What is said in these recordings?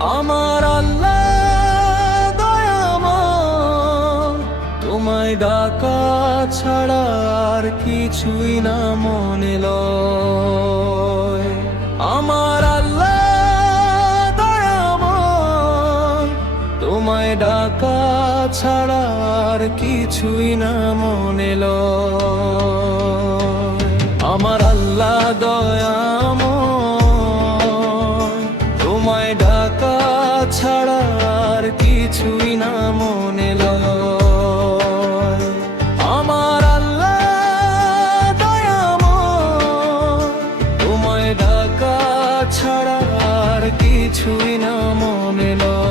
আমার আল্লাহ দয়াময়, তোমায় ডাকা ছাড়া আর কিছুই না মনে লয়। আমার আল্লাহ দয়াময়, তোমায় ডাকা ছাড়া আর কিছুই না মনে লয়। আমার আল্লাহ দয়াময়, তোমায় ডাকা ছাড়া আর কিছুই না মনে লয়। আমার আল্লাহ দয়াময়, তোমায় ডাকা ছাড়া আর কিছুই না মনে লয়।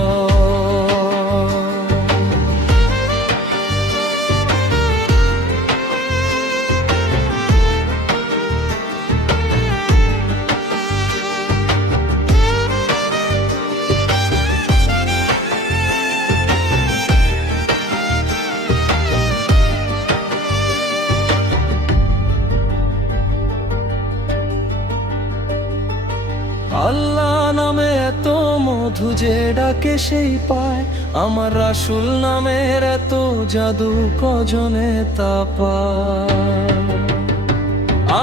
আল্লাহ নামে এত মধু যে ডাকে সেই পায়, আমার রাসূল নামের এত জাদু কজনে তা পায়।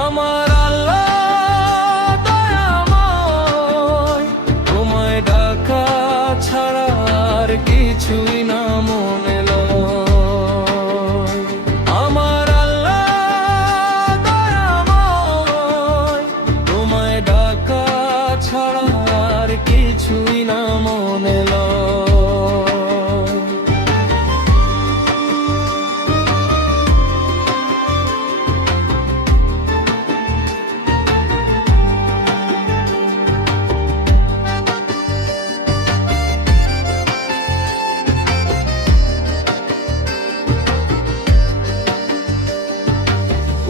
আমার আল্লাহ দয়াময়, তোমায় ডাকা ছাড়া আর কিছুই না মনে লয়। আমার আল্লাহ দয়াময়, তোমায় ডাকা ছাড়া আর কিছুই না মনে লয়।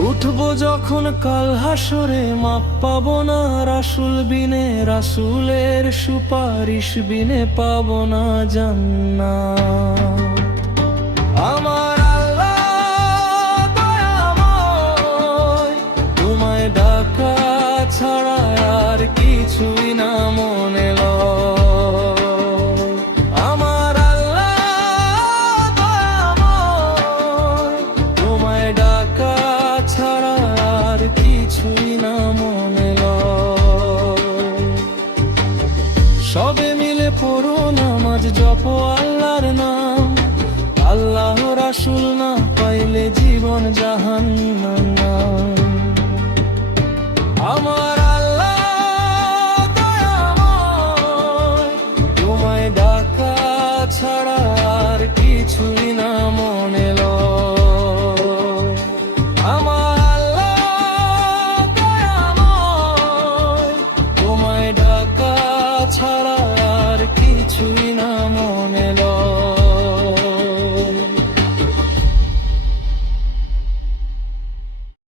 উঠবো যখন কাল হাসরে, মাপ পাবো না রাসূল বিনে, রাসূলের সুপারিশ বিনে পাবো না জান্নাত। আমার আল্লাহ দয়াময়, তোমায় ডাকা ছাড়া আর কিছুই না মনে লয়। আমার আল্লাহ দয়াময়, তোমায় ডাকা ছাড়া আর কিছুই না মনে লয়। সবে মিলে পড়ো নামাজ, জপো আল্লাহর নাম, আল্লাহ রাসূল না পাইলে জীবন জাহান্নাম। আমার আল্লাহ দয়াময়, তোমায় ডাকা ছাড়া আর কিছুই না মনে লয়। আমার আল্লাহ দয়াময়, তোমায় ডাকা ছাড়া আর কিছুই না মনে লয়।